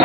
아,